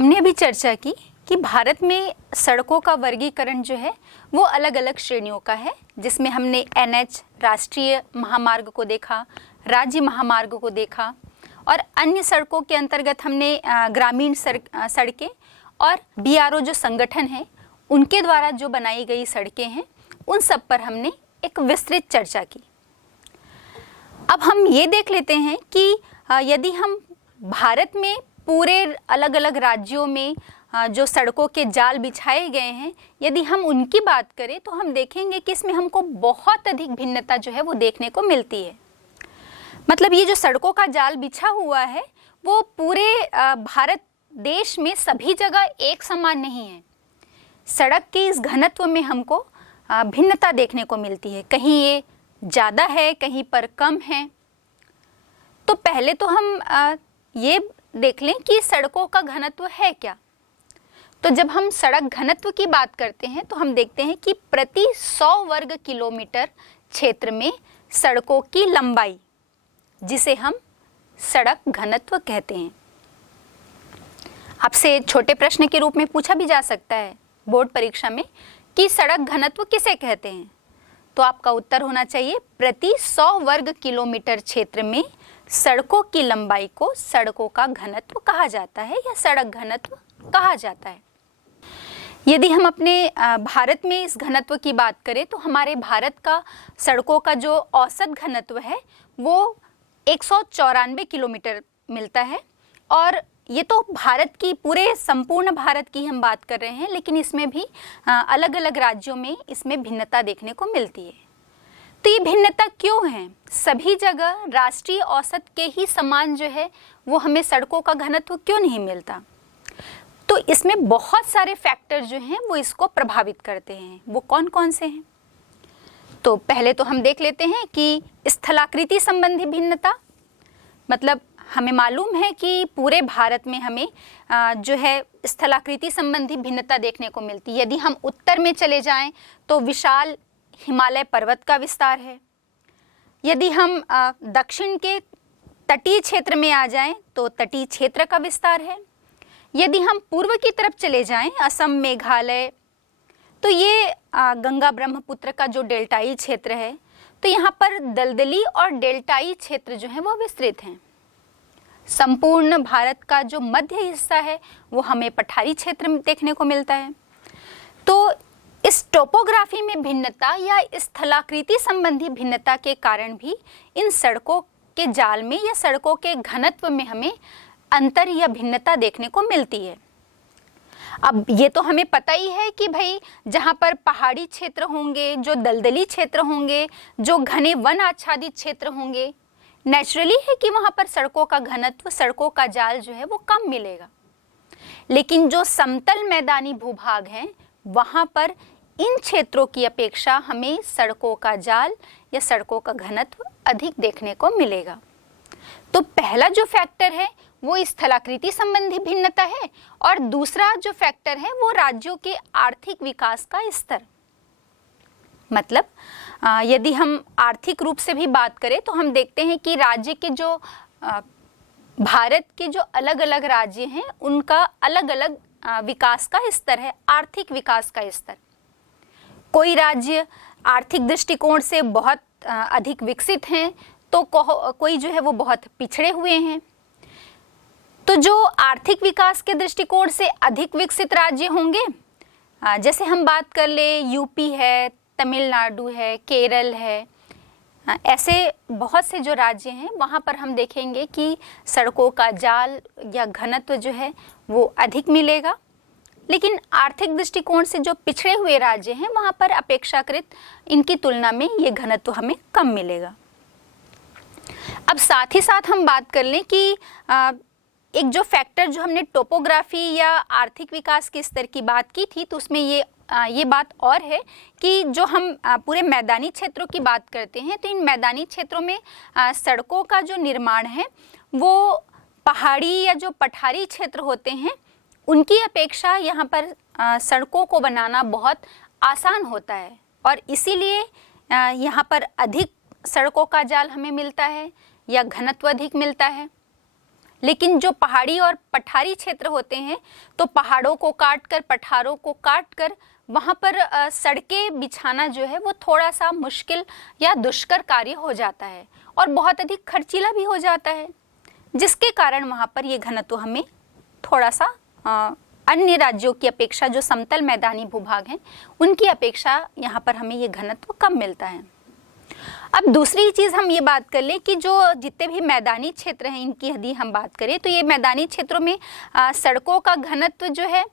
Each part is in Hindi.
हमने अभी चर्चा की कि भारत में सड़कों का वर्गीकरण जो है वो अलग अलग श्रेणियों का है, जिसमें हमने एनएच राष्ट्रीय महामार्ग को देखा, राज्य महामार्ग को देखा और अन्य सड़कों के अंतर्गत हमने ग्रामीण सड़कें और बीआरओ जो संगठन है उनके द्वारा जो बनाई गई सड़कें हैं उन सब पर हमने एक विस्तृत चर्चा की। अब हम ये देख लेते हैं कि यदि हम भारत में पूरे अलग अलग राज्यों में जो सड़कों के जाल बिछाए गए हैं, यदि हम उनकी बात करें तो हम देखेंगे कि इसमें हमको बहुत अधिक भिन्नता जो है वो देखने को मिलती है। मतलब ये जो सड़कों का जाल बिछा हुआ है वो पूरे भारत देश में सभी जगह एक समान नहीं है। सड़क के इस घनत्व में हमको भिन्नता देखने को मिलती है, कहीं ये ज़्यादा है, कहीं पर कम है। तो पहले तो हम ये देख लें कि सड़कों का घनत्व है क्या। तो जब हम सड़क घनत्व की बात करते हैं तो हम देखते हैं कि प्रति 100 वर्ग किलोमीटर क्षेत्र में सड़कों की लंबाई, जिसे हम सड़क घनत्व कहते हैं। आपसे छोटे प्रश्न के रूप में पूछा भी जा सकता है बोर्ड परीक्षा में कि सड़क घनत्व किसे कहते हैं, तो आपका उत्तर होना चाहिए प्रति 100 वर्ग किलोमीटर क्षेत्र में सड़कों की लंबाई को सड़कों का घनत्व कहा जाता है या सड़क घनत्व कहा जाता है। यदि हम अपने भारत में इस घनत्व की बात करें तो हमारे भारत का सड़कों का जो औसत घनत्व है वो 194 किलोमीटर मिलता है। और ये तो भारत की, पूरे संपूर्ण भारत की हम बात कर रहे हैं, लेकिन इसमें भी अलग अलग राज्यों में इसमें भिन्नता देखने को मिलती है। तो ये भिन्नता क्यों है? सभी जगह राष्ट्रीय औसत के ही समान जो है वो हमें सड़कों का घनत्व क्यों नहीं मिलता? तो इसमें बहुत सारे फैक्टर जो हैं वो इसको प्रभावित करते हैं। वो कौन कौन से हैं? तो पहले तो हम देख लेते हैं कि स्थलाकृति संबंधी भिन्नता। मतलब हमें मालूम है कि पूरे भारत में हमें जो है स्थलाकृति संबंधी भिन्नता देखने को मिलती है। यदि हम उत्तर में चले जाएं तो विशाल हिमालय पर्वत का विस्तार है। यदि हम दक्षिण के तटीय क्षेत्र में आ जाएं तो तटीय क्षेत्र का विस्तार है। यदि हम पूर्व की तरफ चले जाएं, असम, मेघालय, तो ये गंगा ब्रह्मपुत्र का जो डेल्टाई क्षेत्र है, तो यहाँ पर दलदली और डेल्टाई क्षेत्र जो है वो विस्तृत हैं। संपूर्ण भारत का जो मध्य हिस्सा है वो हमें पठारी क्षेत्र में देखने को मिलता है। तो इस टोपोग्राफी में भिन्नता या स्थलाकृति संबंधी भिन्नता के कारण भी इन सड़कों के जाल में या सड़कों के घनत्व में हमें अंतर या भिन्नता देखने को मिलती है। अब ये तो हमें पता ही है कि भाई जहाँ पर पहाड़ी क्षेत्र होंगे, जो दलदली क्षेत्र होंगे, जो घने वन आच्छादित क्षेत्र होंगे, नेचुरली है कि वहाँ पर सड़कों का घनत्व, सड़कों का जाल जो है वो कम मिलेगा। लेकिन जो समतल मैदानी भूभाग हैं वहाँ पर इन क्षेत्रों की अपेक्षा हमें सड़कों का जाल या सड़कों का घनत्व अधिक देखने को मिलेगा। तो पहला जो फैक्टर है वो स्थलाकृति संबंधी भिन्नता है और दूसरा जो फैक्टर है वो राज्यों के आर्थिक विकास का स्तर। मतलब यदि हम आर्थिक रूप से भी बात करें तो हम देखते हैं कि राज्य के जो भारत के जो अलग अलग राज्य हैं उनका अलग अलग विकास का स्तर है, आर्थिक विकास का स्तर। कोई राज्य आर्थिक दृष्टिकोण से बहुत अधिक विकसित हैं तो कोई जो है वो बहुत पिछड़े हुए हैं। तो जो आर्थिक विकास के दृष्टिकोण से अधिक विकसित राज्य होंगे, जैसे हम बात कर ले यूपी है, तमिलनाडु है, केरल है, ऐसे बहुत से जो राज्य हैं वहाँ पर हम देखेंगे कि सड़कों का जाल या घनत्व जो है वो अधिक मिलेगा। लेकिन आर्थिक दृष्टिकोण से जो पिछड़े हुए राज्य हैं वहाँ पर अपेक्षाकृत इनकी तुलना में ये घनत्व हमें कम मिलेगा। अब साथ ही साथ हम बात कर लें कि एक जो फैक्टर जो हमने टोपोग्राफी या आर्थिक विकास के स्तर की बात की थी, तो उसमें ये बात और है कि जो हम पूरे मैदानी क्षेत्रों की बात करते हैं तो इन मैदानी क्षेत्रों में सड़कों का जो निर्माण है वो पहाड़ी या जो पठारी क्षेत्र होते हैं उनकी अपेक्षा यहाँ पर सड़कों को बनाना बहुत आसान होता है और इसीलिए यहाँ पर अधिक सड़कों का जाल हमें मिलता है या घनत्व अधिक मिलता है। लेकिन जो पहाड़ी और पठारी क्षेत्र होते हैं तो पहाड़ों को काट कर, पठारों को काट कर वहाँ पर सड़कें बिछाना जो है वो थोड़ा सा मुश्किल या दुष्कर कार्य हो जाता है और बहुत अधिक खर्चीला भी हो जाता है, जिसके कारण वहाँ पर ये घनत्व हमें थोड़ा सा अन्य राज्यों की अपेक्षा, जो समतल मैदानी भूभाग हैं उनकी अपेक्षा यहाँ पर हमें ये घनत्व कम मिलता है। अब दूसरी चीज़ हम ये बात कर लें कि जो जितने भी मैदानी क्षेत्र हैं इनकी यदि हम बात करें तो ये मैदानी क्षेत्रों में सड़कों का घनत्व जो है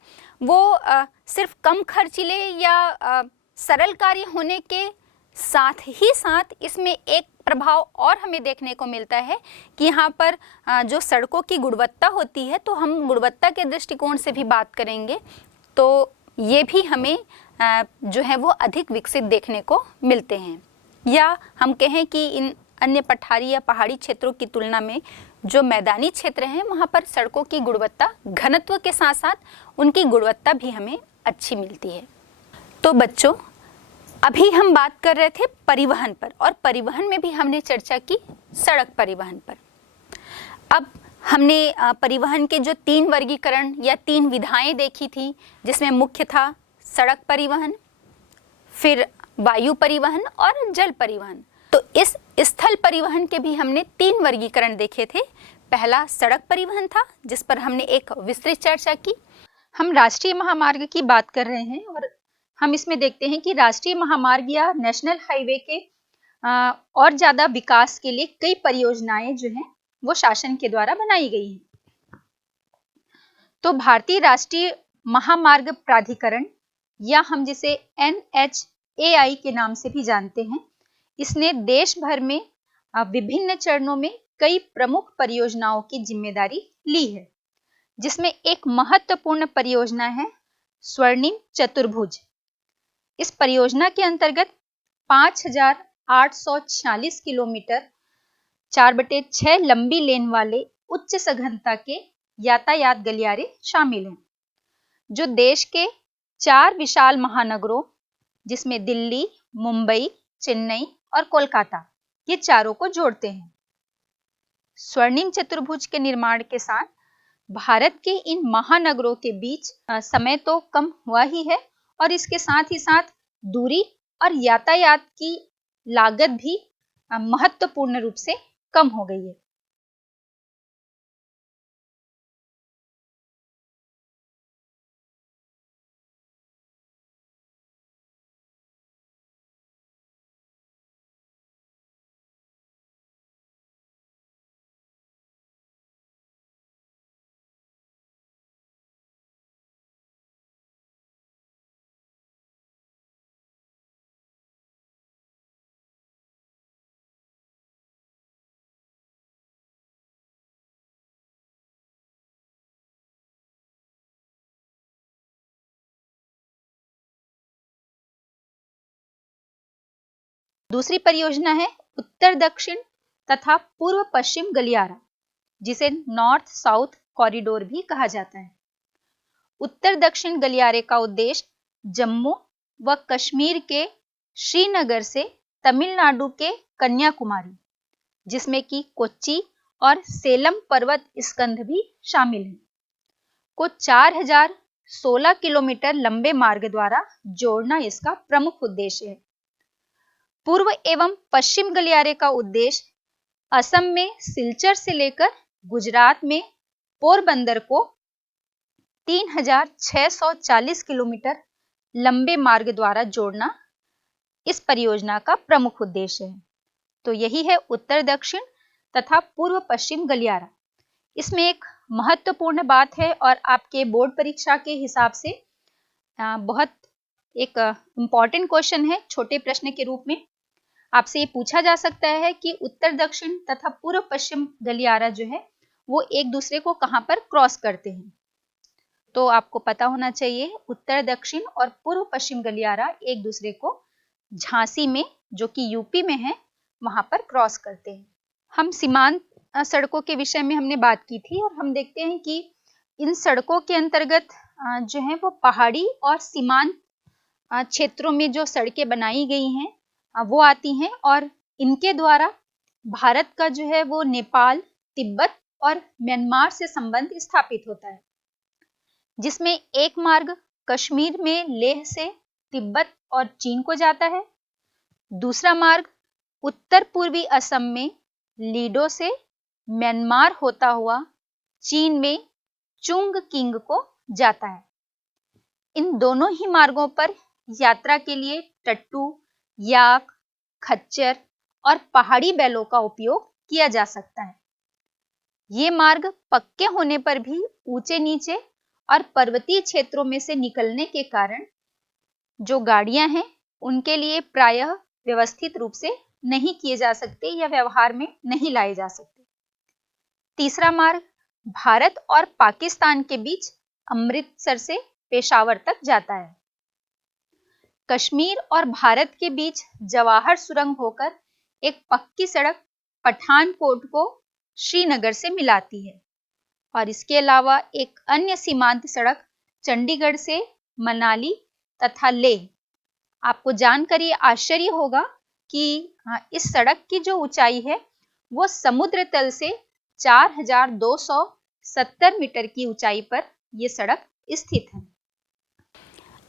वो सिर्फ कम खर्चीले या सरल कार्य होने के साथ ही साथ इसमें एक प्रभाव और हमें देखने को मिलता है कि यहाँ पर जो सड़कों की गुणवत्ता होती है, तो हम गुणवत्ता के दृष्टिकोण से भी बात करेंगे तो ये भी हमें जो है वो अधिक विकसित देखने को मिलते हैं। या हम कहें कि इन अन्य पठारी या पहाड़ी क्षेत्रों की तुलना में जो मैदानी क्षेत्र हैं वहाँ पर सड़कों की गुणवत्ता घनत्व के साथ साथ उनकी गुणवत्ता भी हमें अच्छी मिलती है। तो बच्चों, अभी हम बात कर रहे थे परिवहन पर और परिवहन में भी हमने चर्चा की सड़क परिवहन पर। अब हमने परिवहन के जो 3 वर्गीकरण या 3 विधाएं देखी थी, जिसमें मुख्य था सड़क परिवहन, फिर वायु परिवहन और जल परिवहन। तो इस स्थल परिवहन के भी हमने 3 वर्गीकरण देखे थे। पहला सड़क परिवहन था जिस पर हमने एक विस्तृत चर्चा की। हम राष्ट्रीय महामार्ग की बात कर रहे हैं और हम इसमें देखते हैं कि राष्ट्रीय महामार्ग या नेशनल हाईवे के और ज़्यादा विकास के लिए कई परियोजनाएं जो हैं वो शासन के द्वारा बनाई गई हैं। तो भारतीय राष्ट्रीय महामार्ग प्राधिकरण या हम जिसे NHAI के नाम से भी जानते हैं, इसने देश भर में विभिन्न चरणों में कई प्रमुख परियोजनाओं की जिम्मेदारी ली है, जिसमें एक महत्वपूर्ण परियोजना है स्वर्णिम चतुर्भुज। इस परियोजना के अंतर्गत 5,846 किलोमीटर 4/6 लंबी लेन वाले उच्च सघनता के यातायात गलियारे शामिल हैं, जो देश के 4 विशाल महानगरों जिसमें दिल्ली, मुंबई, चेन्नई और कोलकाता, ये चारों को जोड़ते हैं। स्वर्णिम चतुर्भुज के निर्माण के साथ भारत के इन महानगरों के बीच समय तो कम हुआ ही है और इसके साथ ही साथ दूरी और यातायात की लागत भी महत्वपूर्ण रूप से कम हो गई है। दूसरी परियोजना है उत्तर दक्षिण तथा पूर्व पश्चिम गलियारा, जिसे नॉर्थ साउथ कॉरिडोर भी कहा जाता है। उत्तर दक्षिण गलियारे का उद्देश्य जम्मू व कश्मीर के श्रीनगर से तमिलनाडु के कन्याकुमारी, जिसमें कि कोच्चि और सेलम पर्वत स्कंध भी शामिल है, को 4,016 किलोमीटर लंबे मार्ग द्वारा जोड़ना इसका प्रमुख उद्देश्य है। पूर्व एवं पश्चिम गलियारे का उद्देश्य असम में सिलचर से लेकर गुजरात में पोरबंदर को 3,640 किलोमीटर लंबे मार्ग द्वारा जोड़ना इस परियोजना का प्रमुख उद्देश्य है। तो यही है उत्तर दक्षिण तथा पूर्व पश्चिम गलियारा। इसमें एक महत्वपूर्ण बात है और आपके बोर्ड परीक्षा के हिसाब से बहुत एक इम्पॉर्टेंट क्वेश्चन है, छोटे प्रश्न के रूप में आपसे ये पूछा जा सकता है कि उत्तर दक्षिण तथा पूर्व पश्चिम गलियारा जो है वो एक दूसरे को कहाँ पर क्रॉस करते हैं। तो आपको पता होना चाहिए उत्तर दक्षिण और पूर्व पश्चिम गलियारा एक दूसरे को झांसी में, जो कि यूपी में है, वहां पर क्रॉस करते हैं। हम सीमांत सड़कों के विषय में हमने बात की थी और हम देखते हैं कि इन सड़कों के अंतर्गत जो है वो पहाड़ी और सीमांत क्षेत्रों में जो सड़कें बनाई गई हैं वो आती हैं और इनके द्वारा भारत का जो है वो नेपाल, तिब्बत और म्यांमार से संबंध स्थापित होता है, जिसमें एक मार्ग कश्मीर में लेह से तिब्बत और चीन को जाता है, दूसरा मार्ग उत्तर पूर्वी असम में लीडो से म्यांमार होता हुआ चीन में चुंगकिंग को जाता है। इन दोनों ही मार्गों पर यात्रा के लिए टट्टू, याक, खच्चर और पहाड़ी बैलों का उपयोग किया जा सकता है। ये मार्ग पक्के होने पर भी ऊंचे नीचे और पर्वतीय क्षेत्रों में से निकलने के कारण जो गाड़ियां हैं उनके लिए प्रायः व्यवस्थित रूप से नहीं किए जा सकते या व्यवहार में नहीं लाए जा सकते। तीसरा मार्ग भारत और पाकिस्तान के बीच अमृतसर से पेशावर तक जाता है। कश्मीर और भारत के बीच जवाहर सुरंग होकर एक पक्की सड़क पठानकोट को श्रीनगर से मिलाती है और इसके अलावा एक अन्य सीमांत सड़क चंडीगढ़ से मनाली तथा लेह। आपको जानकर ये आश्चर्य होगा कि इस सड़क की जो ऊंचाई है वो समुद्र तल से 4270 मीटर की ऊंचाई पर ये सड़क स्थित है।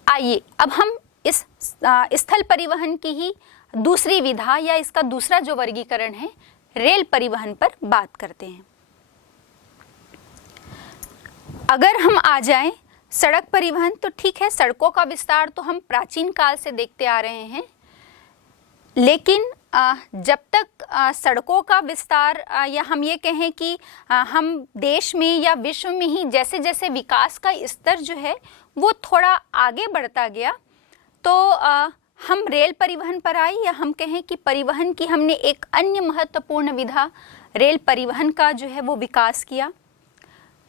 आइए अब हम इस स्थल परिवहन की ही दूसरी विधा या इसका दूसरा जो वर्गीकरण है रेल परिवहन पर बात करते हैं। अगर हम आ जाएं सड़क परिवहन तो ठीक है, सड़कों का विस्तार तो हम प्राचीन काल से देखते आ रहे हैं, लेकिन जब तक सड़कों का विस्तार या हम ये कहें कि हम देश में या विश्व में ही जैसे जैसे विकास का स्तर जो है वो थोड़ा आगे बढ़ता गया तो हम रेल परिवहन पर आए या हम कहें कि परिवहन की हमने एक अन्य महत्वपूर्ण विधा रेल परिवहन का जो है वो विकास किया,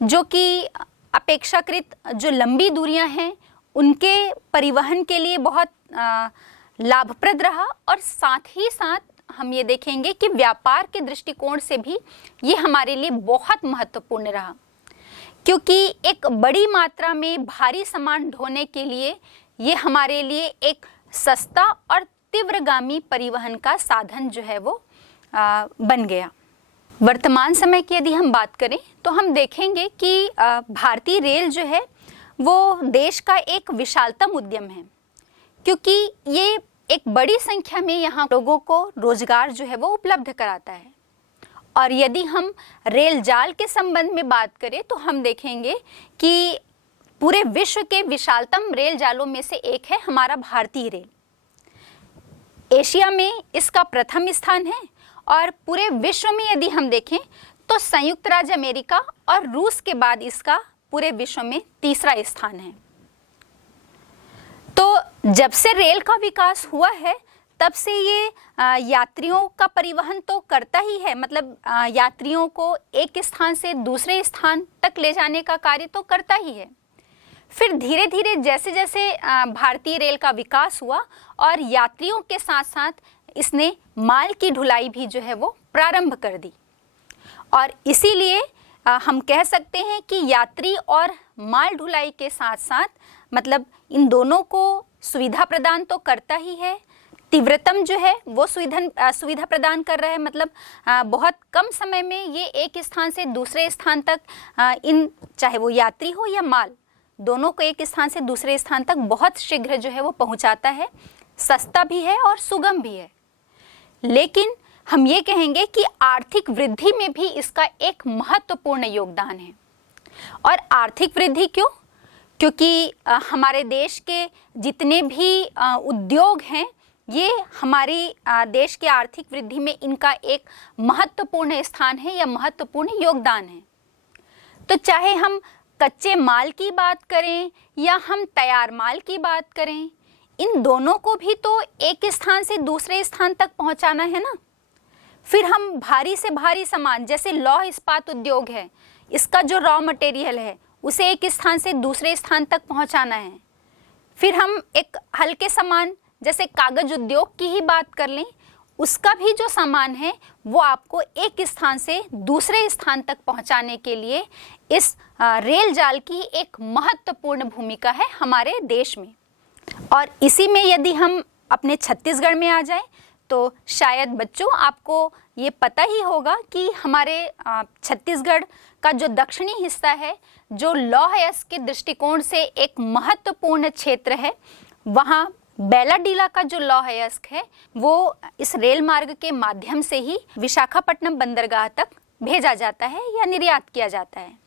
जो कि अपेक्षाकृत जो लंबी दूरियां हैं उनके परिवहन के लिए बहुत लाभप्रद रहा और साथ ही साथ हम ये देखेंगे कि व्यापार के दृष्टिकोण से भी ये हमारे लिए बहुत महत्वपूर्ण रहा, क्योंकि एक बड़ी मात्रा में भारी सामान ढोने के लिए ये हमारे लिए एक सस्ता और तीव्रगामी परिवहन का साधन जो है वो बन गया। वर्तमान समय की यदि हम बात करें तो हम देखेंगे कि भारतीय रेल जो है वो देश का एक विशालतम उद्यम है, क्योंकि ये एक बड़ी संख्या में यहाँ लोगों को रोजगार जो है वो उपलब्ध कराता है। और यदि हम रेल जाल के संबंध में बात करें तो हम देखेंगे कि पूरे विश्व के विशालतम रेल जालों में से एक है हमारा भारतीय रेल। एशिया में इसका प्रथम स्थान है और पूरे विश्व में यदि हम देखें तो संयुक्त राज्य अमेरिका और रूस के बाद इसका पूरे विश्व में तीसरा स्थान है। तो जब से रेल का विकास हुआ है तब से ये यात्रियों का परिवहन तो करता ही है, मतलब यात्रियों को एक स्थान से दूसरे स्थान तक ले जाने का कार्य तो करता ही है। फिर धीरे धीरे जैसे जैसे भारतीय रेल का विकास हुआ और यात्रियों के साथ साथ इसने माल की ढुलाई भी जो है वो प्रारंभ कर दी, और इसीलिए हम कह सकते हैं कि यात्री और माल ढुलाई के साथ साथ मतलब इन दोनों को सुविधा प्रदान तो करता ही है, तीव्रतम जो है वो सुविधा प्रदान कर रहा है। मतलब बहुत कम समय में ये एक स्थान से दूसरे स्थान तक इन चाहे वो यात्री हो या माल दोनों को एक स्थान से दूसरे स्थान तक बहुत शीघ्र जो है वो पहुंचाता है, सस्ता भी है और सुगम भी है। लेकिन हम ये कहेंगे कि आर्थिक वृद्धि में भी इसका एक महत्वपूर्ण योगदान है। और आर्थिक वृद्धि क्यों? क्योंकि हमारे देश के जितने भी उद्योग हैं ये हमारी देश के आर्थिक वृद्धि में इनका एक महत्वपूर्ण स्थान है या महत्वपूर्ण योगदान है। तो चाहे हम कच्चे माल की बात करें या हम तैयार माल की बात करें, इन दोनों को भी तो एक स्थान से दूसरे स्थान तक पहुंचाना है ना। फिर हम भारी से भारी सामान जैसे लौह इस्पात उद्योग है, इसका जो रॉ मटेरियल है उसे एक स्थान से दूसरे स्थान तक पहुंचाना है। फिर हम एक हल्के सामान जैसे कागज उद्योग की ही बात कर लें, उसका भी जो सामान है वो आपको एक स्थान से दूसरे स्थान तक पहुंचाने के लिए इस रेल जाल की एक महत्वपूर्ण भूमिका है हमारे देश में। और इसी में यदि हम अपने छत्तीसगढ़ में आ जाएं तो शायद बच्चों आपको ये पता ही होगा कि हमारे छत्तीसगढ़ का जो दक्षिणी हिस्सा है, जो लौह अयस्क के दृष्टिकोण से एक महत्वपूर्ण क्षेत्र है, वहाँ बैलाडीला का जो लौह अयस्क है वो इस रेल मार्ग के माध्यम से ही विशाखापट्टनम बंदरगाह तक भेजा जाता है या निर्यात किया जाता है।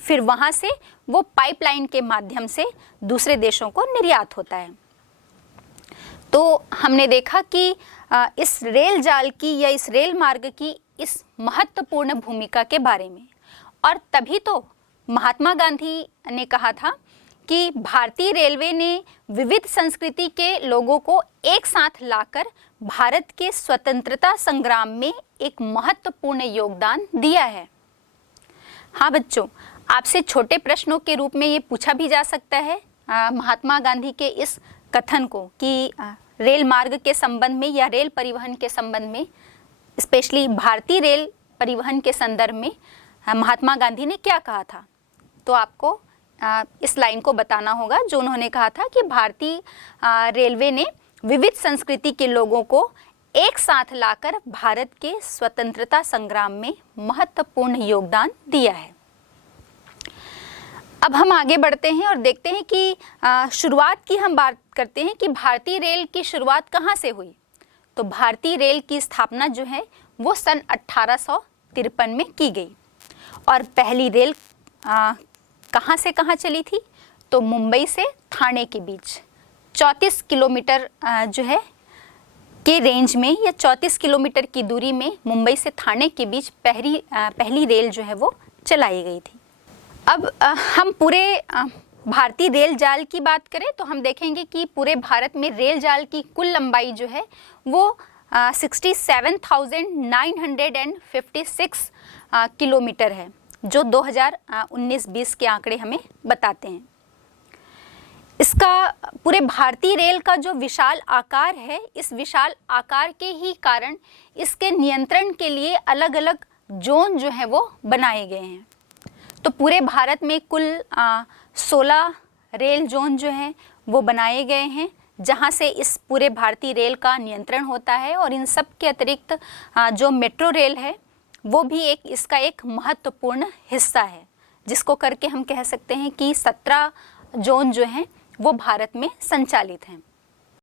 फिर वहाँ से वो पाइपलाइन के माध्यम से दूसरे देशों को निर्यात होता है। तो हमने देखा कि इस रेल जाल की या इस रेल मार्ग की इस महत्वपूर्ण भूमिका के बारे में, और तभी तो महात्मा गांधी ने कहा था कि भारतीय रेलवे ने विविध संस्कृति के लोगों को एक साथ लाकर भारत के स्वतंत्रता संग्राम में एक महत्वपूर्ण योगदान दिया है। हाँ बच्चों, आपसे छोटे प्रश्नों के रूप में ये पूछा भी जा सकता है महात्मा गांधी के इस कथन को कि रेल मार्ग के संबंध में या रेल परिवहन के संबंध में, स्पेशली भारतीय रेल परिवहन के संदर्भ में महात्मा गांधी ने क्या कहा था। तो आपको इस लाइन को बताना होगा जो उन्होंने कहा था कि भारतीय रेलवे ने विविध संस्कृति के लोगों को एक साथ लाकर भारत के स्वतंत्रता संग्राम में महत्वपूर्ण योगदान दिया है। अब हम आगे बढ़ते हैं और देखते हैं कि शुरुआत की हम बात करते हैं कि भारतीय रेल की शुरुआत कहाँ से हुई। तो भारतीय रेल की स्थापना जो है वो सन 1853 में की गई, और पहली रेल कहाँ से कहाँ चली थी। तो मुंबई से ठाणे के बीच 34 किलोमीटर जो है के रेंज में या 34 किलोमीटर की दूरी में मुंबई से ठाणे के बीच पहली रेल जो है वो चलाई गई थी। अब हम पूरे भारतीय रेल जाल की बात करें तो हम देखेंगे कि पूरे भारत में रेल जाल की कुल लंबाई जो है वो 67,956 किलोमीटर है, जो 2019-20 के आंकड़े हमें बताते हैं। इसका पूरे भारतीय रेल का जो विशाल आकार है, इस विशाल आकार के ही कारण इसके नियंत्रण के लिए अलग अलग जोन जो है वो बनाए गए हैं। तो पूरे भारत में कुल 16 रेल जोन जो हैं वो बनाए गए हैं, जहां से इस पूरे भारतीय रेल का नियंत्रण होता है। और इन सब के अतिरिक्त जो मेट्रो रेल है वो भी इसका एक महत्वपूर्ण हिस्सा है, जिसको करके हम कह सकते हैं कि 17 जोन जो हैं वो भारत में संचालित हैं।